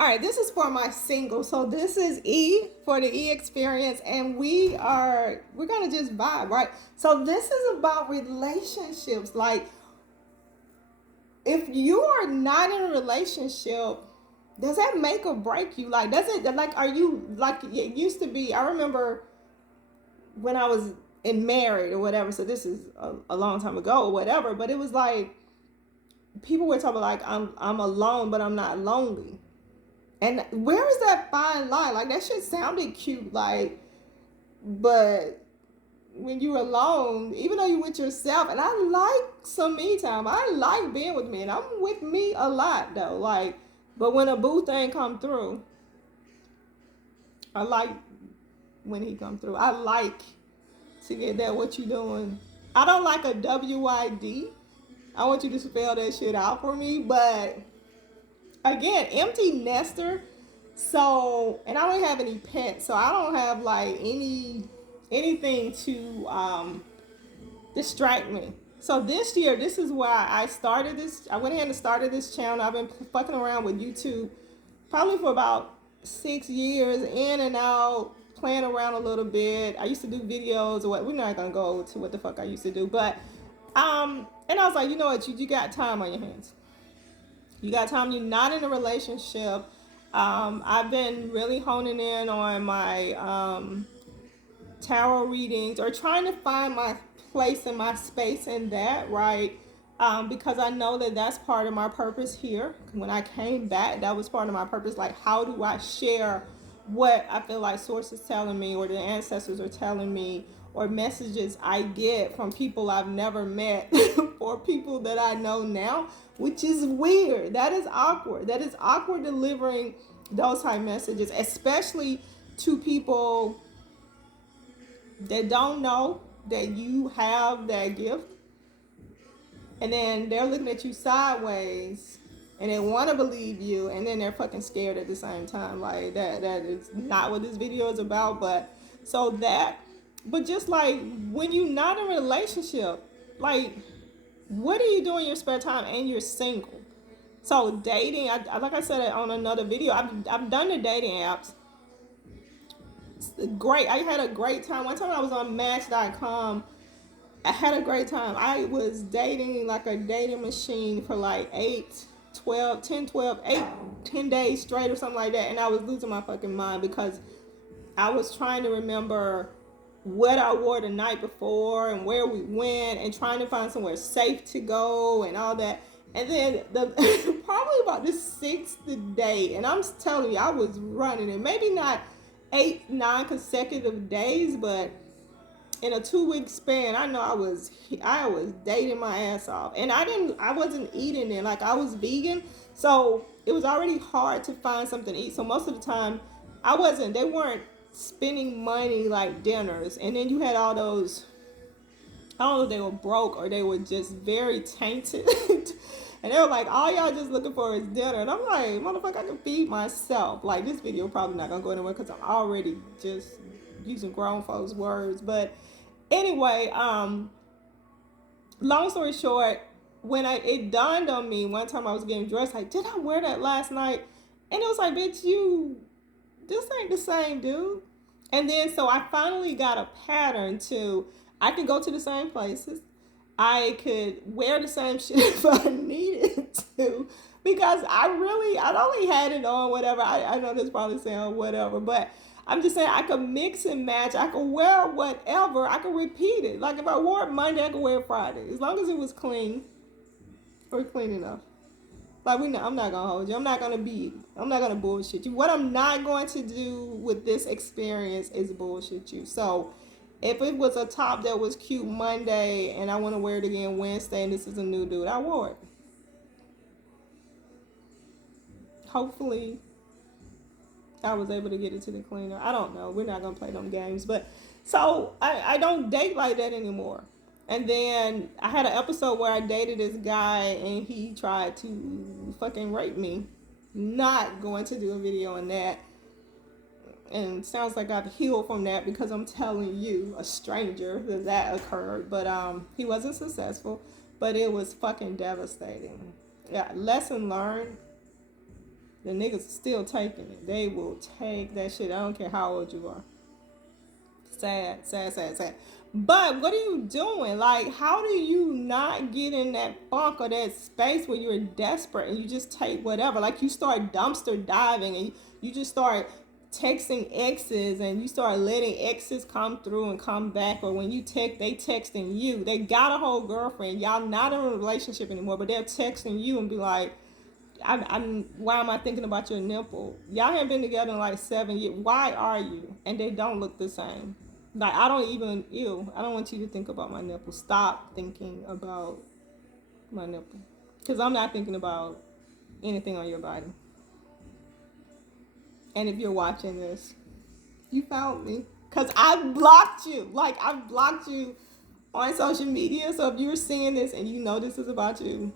All right, this is for my single. So this is E for the E experience, and we're gonna just vibe, right? So this is about relationships. Like, if you are not in a relationship, does that make or break you? Like, does it, like, are you, like, it used to be? I remember when I was in married or whatever. So this is a long time ago or whatever. But it was like people were talking like I'm alone, but I'm not lonely. And where is that fine line? Like, that shit sounded cute, like, but when you're alone, even though you're with yourself, and I like some me time. I like being with me, and I'm with me a lot though. Like, but when a boo thing come through, I like when he come through. I like to get that. What you doing? I don't like a WYD. I want you to spell that shit out for me. But again, empty nester. So, and I don't have any pets, so I don't have like anything to distract me. So this year, this is why I started this. I went ahead and started this channel. I've been fucking around with YouTube probably for about 6 years, in and out, playing around a little bit. I used to do videos. Or what? We're not gonna go to what the fuck I used to do, but and I was like, you know what, you got time on your hands. You got time. You're not in a relationship. I've been really honing in on my tarot readings, or trying to find my place and my space in that, right? Because I know that that's part of my purpose here. When I came back, that was part of my purpose. Like, how do I share what I feel like source is telling me, or the ancestors are telling me, or messages I get from people I've never met or people that I know now, which is weird. That is awkward. That is awkward delivering those type messages, especially to people that don't know that you have that gift, and then they're looking at you sideways, and they want to believe you, and then they're fucking scared at the same time. Like, that is not what this video is about. But so that, but just like when you're not in a relationship, like, what do you do in your spare time and you're single? So dating, like I said on another video, I've done the dating apps. Great. I had a great time. One time I was on Match.com. I had a great time. I was dating like a dating machine for like 10 days straight or something like that. And I was losing my fucking mind because I was trying to remember what I wore the night before and where we went, and trying to find somewhere safe to go and all that. And then the probably about the 6th day, and I'm telling you, I was running it. Maybe not 8, 9 consecutive days, but in a 2-week span, I know I was dating my ass off, and I wasn't eating it. Like, I was vegan, so it was already hard to find something to eat. So most of the time, they weren't spending money like dinners, and then you had all those. I don't know if they were broke or they were just very tainted. And they were like, all y'all just looking for is dinner. And I'm like, motherfucker, I can feed myself. Like, this video probably not going to go anywhere because I'm already just using grown folks' words. But anyway, long story short, when it dawned on me one time I was getting dressed, like, did I wear that last night? And it was like, bitch, this ain't the same, dude. And then so I finally got a pattern to, I could go to the same places. I could wear the same shit if I needed to, because I'd only had it on, whatever. I know this probably sounds whatever, but I'm just saying I could mix and match. I could wear whatever. I could repeat it. Like, if I wore it Monday, I could wear it Friday, as long as it was clean or clean enough. Like, I'm not gonna hold you. I'm not gonna bullshit you. What I'm not going to do with this experience is bullshit you. So if it was a top that was cute Monday and I want to wear it again Wednesday, and this is a new dude, I wore it. Hopefully I was able to get it to the cleaner. I don't know. We're not gonna play them games. But so I don't date like that anymore. And then I had an episode where I dated this guy and he tried to fucking rape me. Not going to do a video on that. And sounds like I've healed from that because I'm telling you, a stranger, that occurred. But he wasn't successful. But it was fucking devastating. Yeah, lesson learned. The niggas still taking it. They will take that shit. I don't care how old you are. Sad, sad, sad, sad. But what are you doing? Like, how do you not get in that funk or that space where you're desperate and you just take whatever? Like, you start dumpster diving and you just start texting exes and you start letting exes come through and come back. Or when you text, they texting you. They got a whole girlfriend. Y'all not in a relationship anymore, but they're texting you and be like, I'm why am I thinking about your nipple? Y'all haven't been together in like 7 years. Why are you? And they don't look the same. Like, I don't even, ew, I don't want you to think about my nipple. Stop thinking about my nipple. Because I'm not thinking about anything on your body. And if you're watching this, you found me. Because I blocked you. Like, I blocked you on social media. So if you're seeing this and you know this is about you,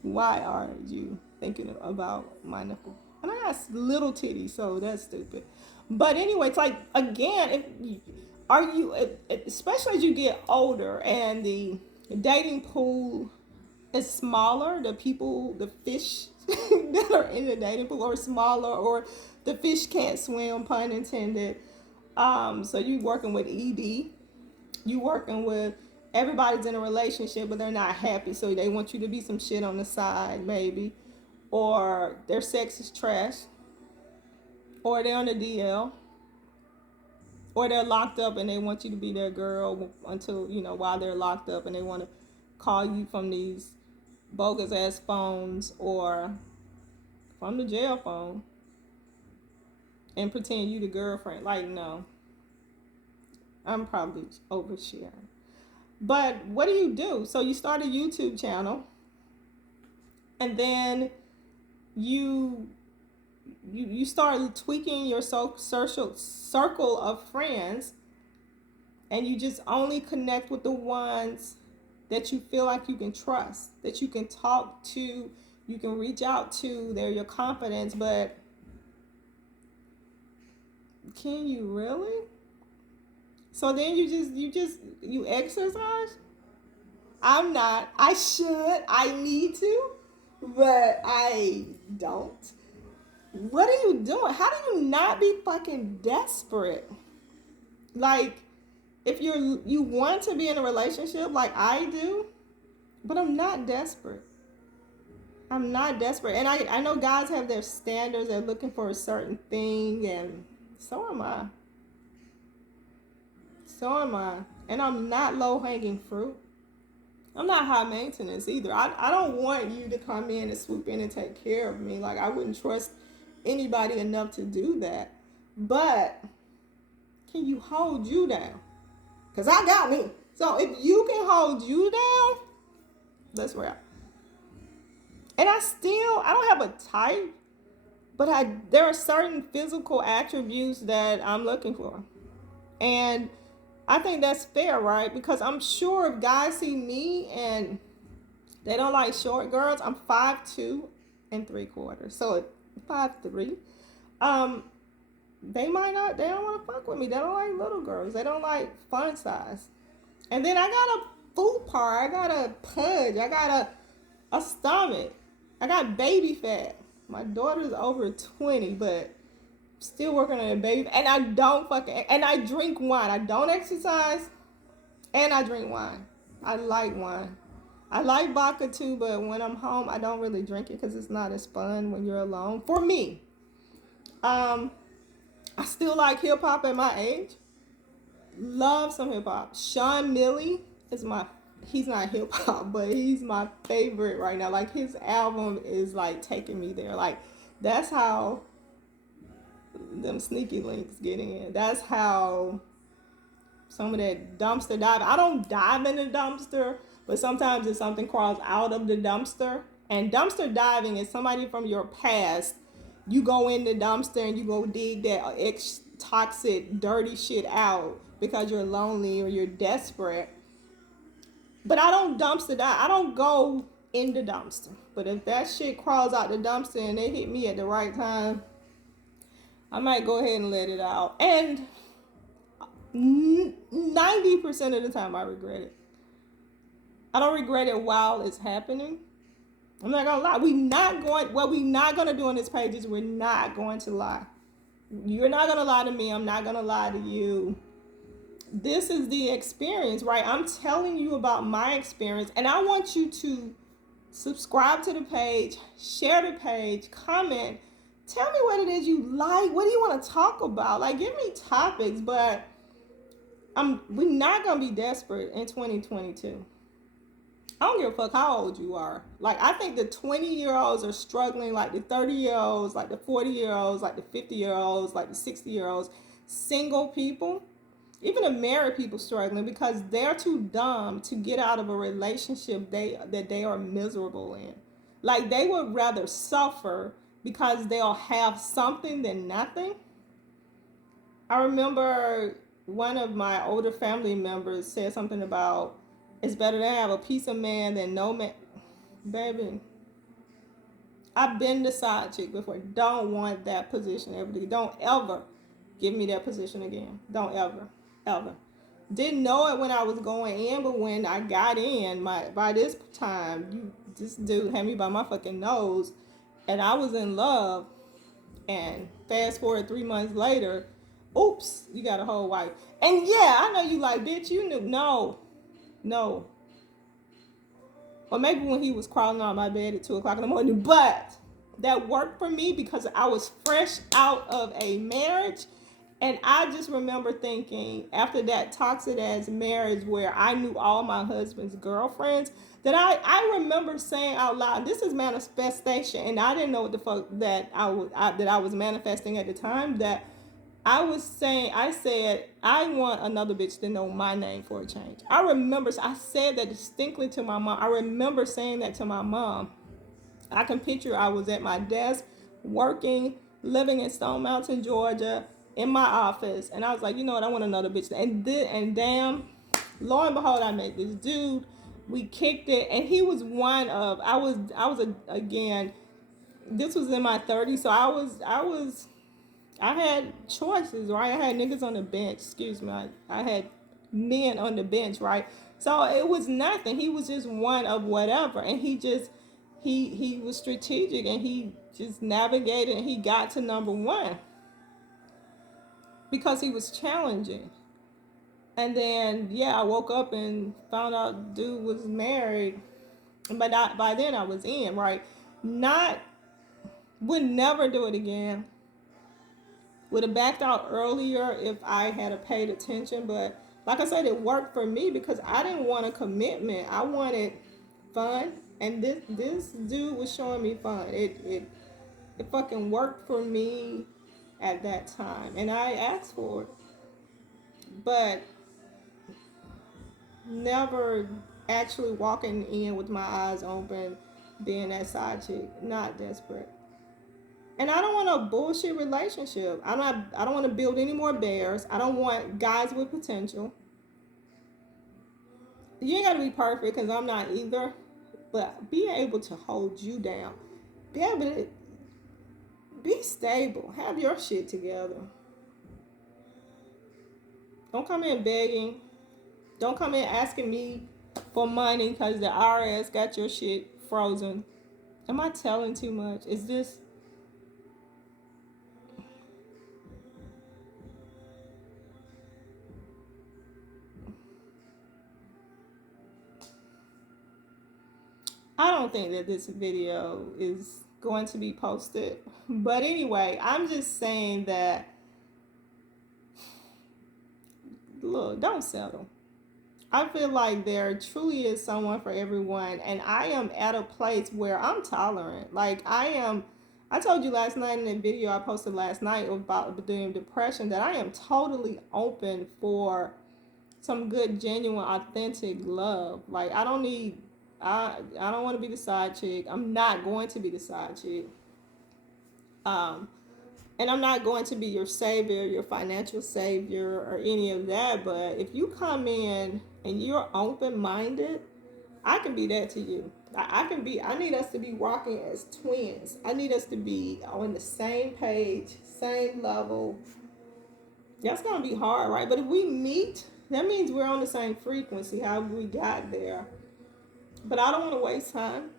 why are you thinking about my nipple? And I got little titties, so that's stupid. But anyway, it's like, again, especially as you get older and the dating pool is smaller, the fish that are in the dating pool are smaller, or the fish can't swim, pun intended. So you working with ED, you working with everybody's in a relationship but they're not happy, so they want you to be some shit on the side maybe, or their sex is trash, or they're on the DL, or they're locked up and they want you to be their girl until, while they're locked up, and they want to call you from these bogus ass phones or from the jail phone and pretend you the girlfriend. Like, no, I'm probably oversharing. But what do you do? So you start a YouTube channel, and then you start tweaking your social circle of friends, and you just only connect with the ones that you feel like you can trust, that you can talk to, you can reach out to. They're your confidence. But can you really? So then you exercise? I'm not. I should. I need to, but I don't. What are you doing? How do you not be fucking desperate? Like, if you want to be in a relationship like I do, but I'm not desperate. I'm not desperate. And I know guys have their standards. They're looking for a certain thing, and so am I. So am I. And I'm not low-hanging fruit. I'm not high maintenance either. I don't want you to come in and swoop in and take care of me. Like, I wouldn't trust anybody enough to do that. But can you hold you down? Because I got me. So if you can hold you down, let's wrap. And I don't have a type, but there are certain physical attributes that I'm looking for. And I think that's fair, right? Because I'm sure if guys see me and they don't like short girls, I'm 5'2" and 3/4. So 5'3". They don't want to fuck with me. They don't like little girls. They don't like fun size. And then I got a food part. I got a pudge. I got a stomach. I got baby fat. My daughter's over 20, but still working on a baby. And I drink wine. I don't exercise, and I drink wine. I like wine. I like vodka too, but when I'm home, I don't really drink it because it's not as fun when you're alone. For me, I still like hip hop at my age. Love some hip hop. Sean Millie is he's not hip hop, but he's my favorite right now. Like, his album is like taking me there. Like, that's how them sneaky links get in. That's how some of that dumpster dive. I don't dive in the dumpster, but sometimes if something crawls out of the dumpster. And dumpster diving is somebody from your past. You go in the dumpster and you go dig that toxic, dirty shit out because you're lonely or you're desperate. But I don't dumpster dive. I don't go in the dumpster. But if that shit crawls out the dumpster and they hit me at the right time, I might go ahead and let it out. And 90% of the time I regret it. I don't regret it while it's happening. I'm not gonna lie. What we not gonna do on this page is we're not going to lie. You're not gonna lie to me. I'm not gonna lie to you. This is the experience, right? I'm telling you about my experience, and I want you to subscribe to the page, share the page, comment. Tell me what it is you like. What do you want to talk about? Like, give me topics, but we're not gonna be desperate in 2022. I don't give a fuck how old you are. Like, I think the 20-year-olds are struggling like the 30-year-olds, like the 40-year-olds, like the 50-year-olds, like the 60-year-olds. Single people, even the married people struggling because they're too dumb to get out of a relationship that they are miserable in. Like, they would rather suffer because they'll have something than nothing. I remember one of my older family members said something about it's better to have a piece of man than no man. Baby, I've been the side chick before. Don't want that position ever. Don't ever give me that position again. Don't ever, ever. Didn't know it when I was going in, but when I got in, by this time, this dude had me by my fucking nose, and I was in love. And fast forward 3 months later, oops, you got a whole wife. And yeah, I know you like, bitch, you knew. No. Or maybe when he was crawling on my bed at 2 o'clock in the morning, but that worked for me because I was fresh out of a marriage. And I just remember thinking after that toxic ass marriage where I knew all my husband's girlfriends, that I remember saying out loud, this is manifestation. And I didn't know what the fuck that I was manifesting at the time. That I said, I want another bitch to know my name for a change. I remember, I said that distinctly to my mom. I remember saying that to my mom. I can picture I was at my desk, working, living in Stone Mountain, Georgia, in my office. And I was like, you know what, I want another bitch. And damn, lo and behold, I met this dude. We kicked it. And he was one of, again, this was in my 30s. So I had choices, right? I had niggas on the bench, excuse me. I had men on the bench, right? So it was nothing. He was just one of whatever. And he was strategic and he just navigated and he got to number one because he was challenging. And then, yeah, I woke up and found out dude was married. But by then I was in, right? Would never do it again. Would have backed out earlier if I had paid attention, but like I said, it worked for me because I didn't want a commitment. I wanted fun, and this dude was showing me fun. It fucking worked for me at that time, and I asked for it, but never actually walking in with my eyes open, being that side chick, not desperate. And I don't want a bullshit relationship. I don't want to build any more bears. I don't want guys with potential. You ain't gotta be perfect because I'm not either. But be able to hold you down. Be able to be stable. Have your shit together. Don't come in begging. Don't come in asking me for money because the IRS got your shit frozen. Am I telling too much? Is this... I don't think that this video is going to be posted. But anyway, I'm just saying that, look, don't settle. I feel like there truly is someone for everyone. And I am at a place where I'm tolerant. Like, I told you last night in the video I posted last night about the depression that I am totally open for some good, genuine, authentic love. Like, I don't want to be the side chick. I'm not going to be the side chick. And I'm not going to be your savior, your financial savior, or any of that. But if you come in and you're open-minded, I can be that to you. I need us to be walking as twins. I need us to be on the same page, same level. That's going to be hard, right? But if we meet, that means we're on the same frequency, how we got there. But I don't want to waste time.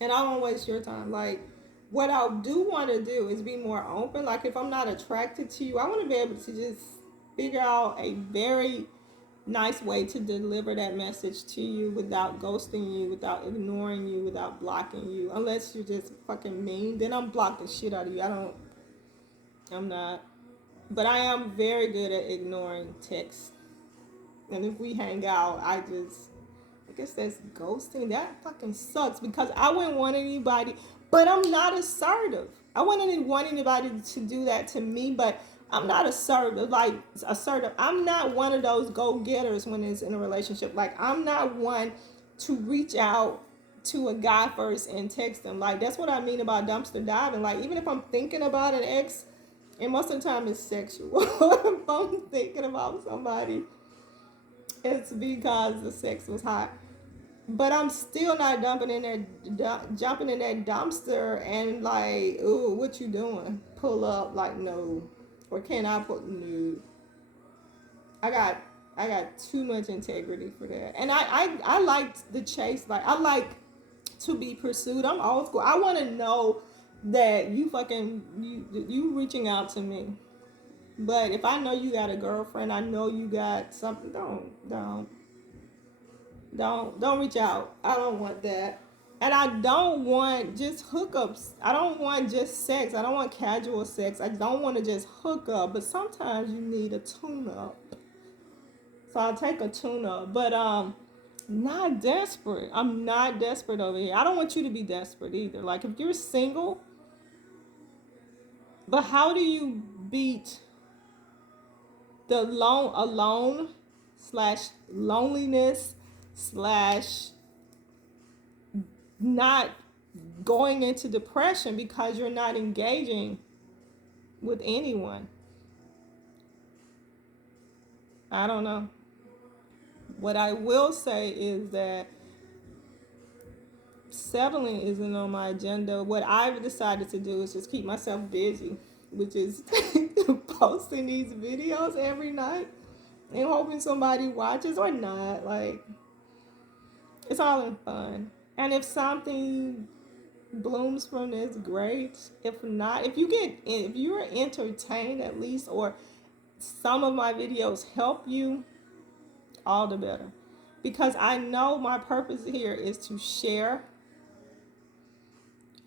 And I don't waste your time. Like, what I do want to do is be more open. Like, if I'm not attracted to you, I want to be able to just figure out a very nice way to deliver that message to you without ghosting you, without ignoring you, without blocking you. Unless you're just fucking mean, then I'm blocking shit out of you. I'm not. But I am very good at ignoring texts. And if we hang out, I guess that's ghosting. That fucking sucks because I wouldn't want anybody, but I'm not assertive. I wouldn't want anybody to do that to me, but I'm not assertive. Like, assertive. I'm not one of those go getters when it's in a relationship. Like, I'm not one to reach out to a guy first and text him. Like, that's what I mean about dumpster diving. Like, even if I'm thinking about an ex, and most of the time it's sexual. If I'm thinking about somebody, it's because the sex was hot. But I'm still not jumping in that dumpster and like, ooh, what you doing? Pull up, like, no, or can I put no? I got I got too much integrity for that, and I like the chase. Like, I like to be pursued. I'm old school. I want to know that you reaching out to me. But if I know you got a girlfriend, I know you got something. Don't reach out. I don't want that. And I don't want just hookups. I don't want just sex. I don't want casual sex. I don't want to just hook up. But sometimes you need a tune up. So I'll take a tune up. But not desperate. I'm not desperate over here. I don't want you to be desperate either. Like, if you're single, but how do you beat the alone slash loneliness slash not going into depression because you're not engaging with anyone? I don't know. What I will say is that settling isn't on my agenda. What I've decided to do is just keep myself busy, which is posting these videos every night and hoping somebody watches or not. Like, it's all in fun. And if something blooms from this, great. If not, if you're entertained at least, or some of my videos help you, all the better. Because I know my purpose here is to share,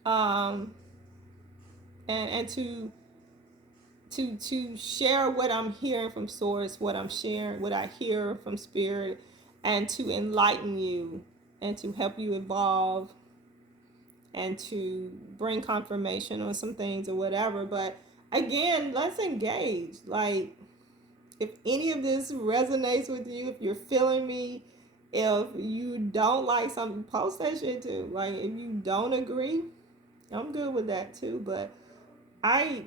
um, and to share what I'm hearing from source, what I'm sharing, what I hear from spirit, and to enlighten you and to help you evolve and to bring confirmation on some things or whatever. But again, let's engage. Like, if any of this resonates with you, if you're feeling me, if you don't like something, post that shit too. Like, if you don't agree, I'm good with that too. But I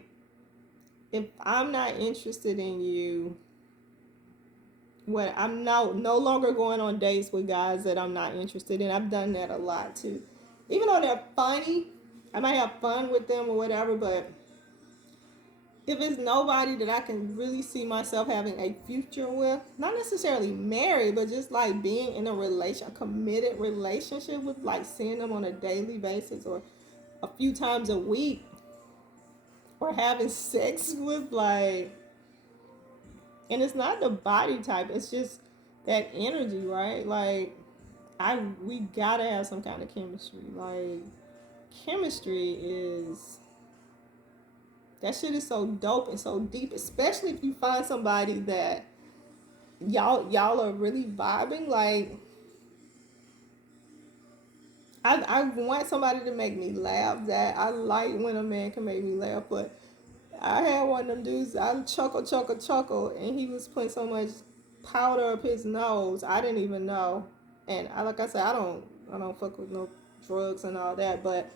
if I'm not interested in you, what I'm no longer going on dates with guys that I'm not interested in. I've done that a lot too. Even though they're funny, I might have fun with them or whatever, but if it's nobody that I can really see myself having a future with, not necessarily married, but just like being in a committed relationship with, like seeing them on a daily basis or a few times a week, or having sex with, like, and it's not the body type, it's just that energy, right? Like, we gotta have some kind of chemistry. Like, chemistry is, that shit is so dope and so deep, especially if you find somebody that y'all are really vibing. Like, I want somebody to make me laugh. That I like when a man can make me laugh. But I had one of them dudes, I chuckle, and he was putting so much powder up his nose, I didn't even know. And like I said, I don't fuck with no drugs and all that, but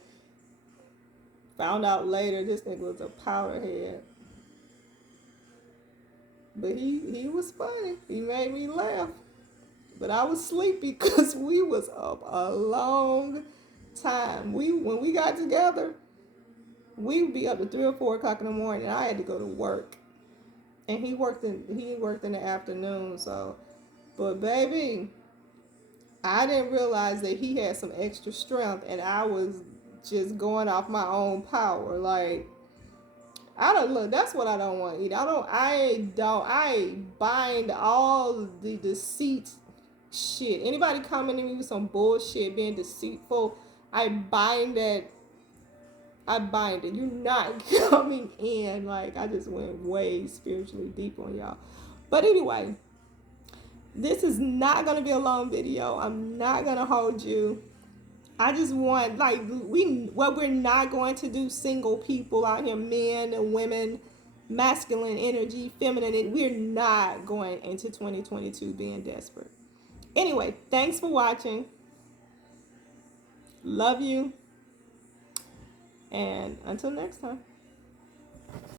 found out later this nigga was a powder head. But he was funny. He made me laugh. But I was sleepy because we was up a long time. When we got together, we would be up to 3 or 4 o'clock in the morning. I had to go to work, and he worked in the afternoon. So, but baby, I didn't realize that he had some extra strength, and I was just going off my own power. Like, I don't look. That's what I don't want to eat. I bind all the deceit shit. Anybody coming to me with some bullshit, being deceitful, I bind that. I bind it. You're not coming in. Like, I just went way spiritually deep on y'all. But anyway, this is not gonna be a long video. I'm not gonna hold you. I just want, like, we're not going to do single people out here, men and women, masculine energy, feminine. We're not going into 2022 being desperate. Anyway, thanks for watching. Love you. And until next time.